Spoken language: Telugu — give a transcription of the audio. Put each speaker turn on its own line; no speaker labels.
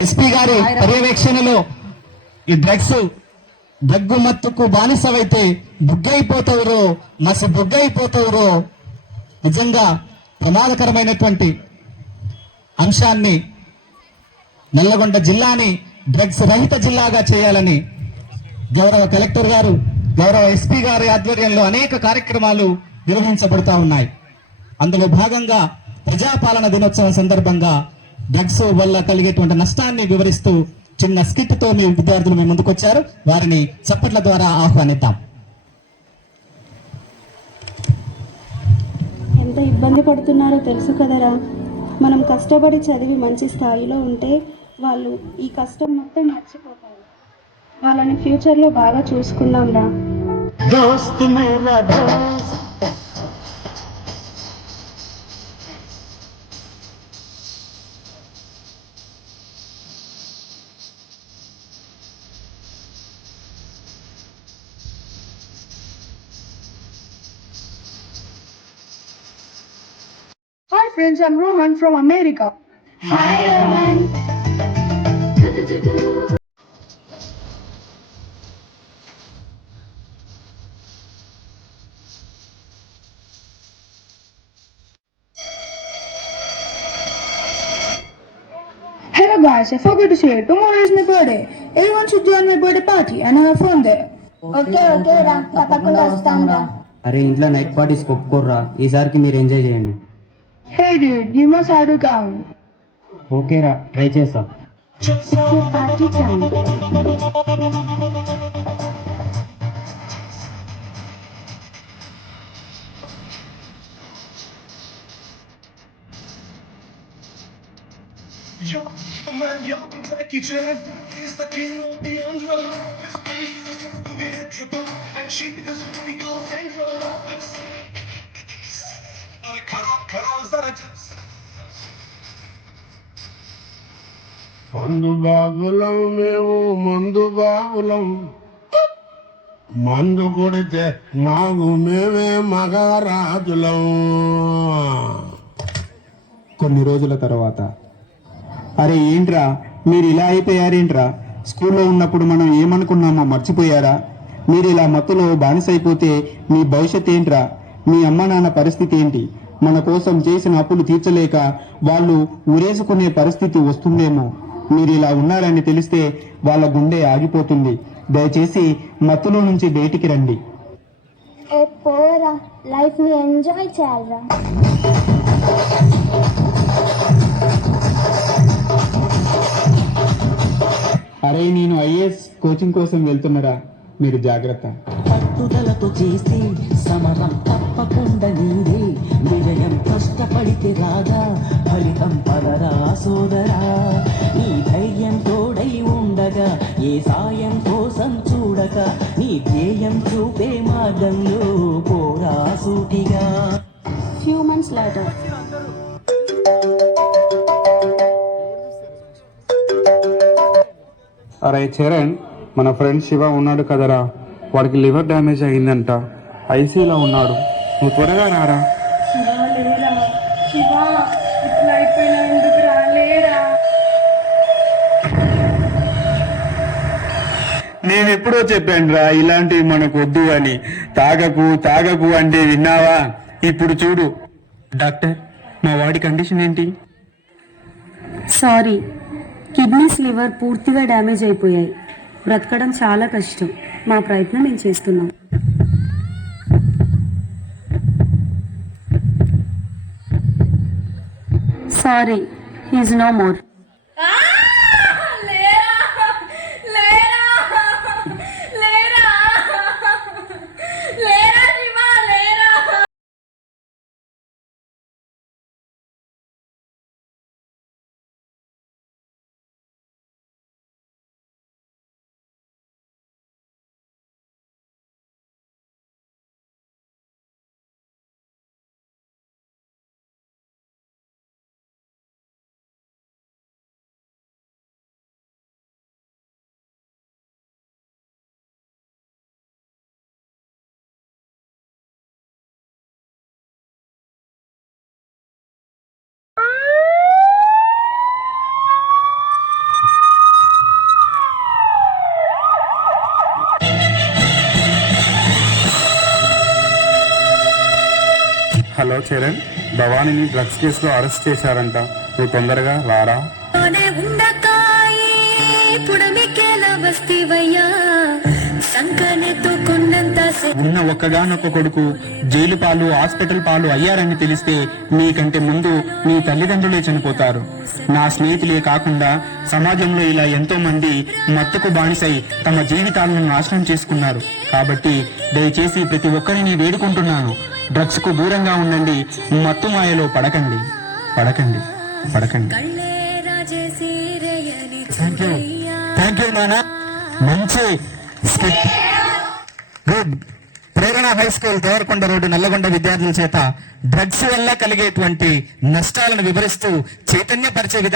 ఎస్పీ గారి పర్యవేక్షణలో ఈ డ్రగ్స్ దగ్గు మత్తుకు బానిసవైతే బుగ్గైపోతావురో మసి బుగ్గైపోతావురో నిజంగా ప్రమాదకరమైనటువంటి అంశాన్ని నల్లగొండ జిల్లాని డ్రగ్స్ రహిత జిల్లాగా చేయాలని గౌరవ కలెక్టర్ గారు గౌరవ ఎస్పీ గారి ఆధ్వర్యంలో అనేక కార్యక్రమాలు నిర్వహించబడుతూ ఉన్నాయి. అందులో భాగంగా ప్రజాపాలన దినోత్సవం సందర్భంగా డ్రగ్స్ వల్ల కలిగేటువంటి నష్టాన్ని వివరిస్తూ చిన్న స్కిట్తో మీ విద్యార్థులు మీ ముందుకొచ్చారు. వారిని చప్పట్ల ద్వారా ఆహ్వానిద్దాం.
ఎంత ఇబ్బంది పడుతున్నారో తెలుసు కదరా. మనం కష్టపడి చదివి మంచి స్థాయిలో ఉంటే వాళ్ళు ఈ కష్టం మొత్తం మర్చిపోతారు. వాళ్ళని ఫ్యూచర్లో బాగా చూసుకుందాం రా
దోస్త్ మేరా
దోస్త్. Friends, I'm Rohan from America. Hello guys, I forgot to say, tomorrow is my birthday. Everyone should join my birthday party and have fun there.
Okay okay రా తప్పకుండా వస్తాం రా
అరే ఇంట్లో నైట్ పార్టీస్ ఒప్పుకోర్రా ఈసారికి మీరు ఎంజాయ్ చేయండి
dude, you must have to come.
ఓకేరా ట్రై చేస్తా
party time
Yo, man, yo, Jackie Chan is the king of the underworld. We're triple, and she is
మందు బాగులం మేము మందు బాగులం. మందు కొడితే మాకు మేమే మగారాజులం
కొన్ని రోజుల తర్వాత. అరే ఏంట్రా? మీరు ఇలా అయిపోయారేంట్రా? స్కూల్లో ఉన్నప్పుడు మనం ఏమనుకున్నామో మర్చిపోయారా? మీరు ఇలా మత్తులో బానిసైపోతే మీ భవిష్యత్ ఏంట్రా? మీ అమ్మ నాన్న పరిస్థితి ఏంటి? మన కోసం చేసిన అప్పులు తీర్చలేక వాళ్ళు ఉరేసుకునే పరిస్థితి వస్తుందేమో. మీరు ఇలా ఉన్నారని తెలిస్తే వాళ్ళ గుండె ఆగిపోతుంది. దయచేసి మత్తులో నుంచి బయటికి రండి.
ఏ పోరా. లైఫ్ని ఎంజాయ్ చేయాలరా.
అరే నేను ఐఏఎస్ కోచింగ్ కోసం వెళ్తున్నారా? మీరు జాగ్రత్త.
పట్టుదలతో చేస్తే సమరం తప్పకుండా నీదే. విజయం కష్టపడితే రాగా ఫలితం పదరా సోదరా. సాయం కోసం చూడక నీ ధ్యేయం చూపే మార్గంలో పోరా సూటిగా.
ఫ్యూ మంత్స్ లేటర్
అరే చరణ్ మన ఫ్రెండ్ శివ ఉన్నాడు కదరా. వాడికి లివర్ డ్యామేజ్ అయిందంట. ఐసీలో ఉన్నాడు. నువ్వు త్వరగా రారా.
శివ శివ ఇట్లా అయిపోయినా
నేను ఎప్పుడో చెప్పాను రా ఇలాంటివి మనకు వద్దు అని. తాగకు తాగకు అంటే విన్నావా? ఇప్పుడు చూడు. డాక్టర్ మా వాడి కండిషన్ ఏంటి?
సారీ. కిడ్నీస్ లివర్ పూర్తిగా డ్యామేజ్ అయిపోయాయి. బ్రతకడం చాలా కష్టం. మా ప్రయత్నం మేము చేస్తున్నాం. Sorry. He's no more.
Charan భవానీని drugs కేసులో అరెస్ట్ చేశారంట. నువ్వు తొందరగా రారా?
ఉన్న ఒక్కగానొక్క కొడుకు జైలు పాలు హాస్పిటల్ పాలు అయ్యారని తెలిస్తే మీకంటే ముందు మీ తల్లిదండ్రులే చనిపోతారు. నా స్నేహితులే కాకుండా సమాజంలో ఇలా ఎంతో మంది మత్తుకు బానిసై తమ జీవితాలను నాశనం చేసుకున్నారు. కాబట్టి దయచేసి ప్రతి ఒక్కరిని వేడుకుంటున్నాను. డ్రగ్స్కు దూరంగా ఉండండి మత్తు మాయలో పడకండి. పడకండి పడకండి. థ్యాంక్ యూ థ్యాంక్ యూ నాన్న మంచి skit. Good Prerana high school Devarakonda road Nalgonda విద్యార్థుల చేత డ్రగ్స్ వల్ల కలిగేటువంటి నష్టాలను వివరిస్తూ చైతన్యపరిచే విధంగా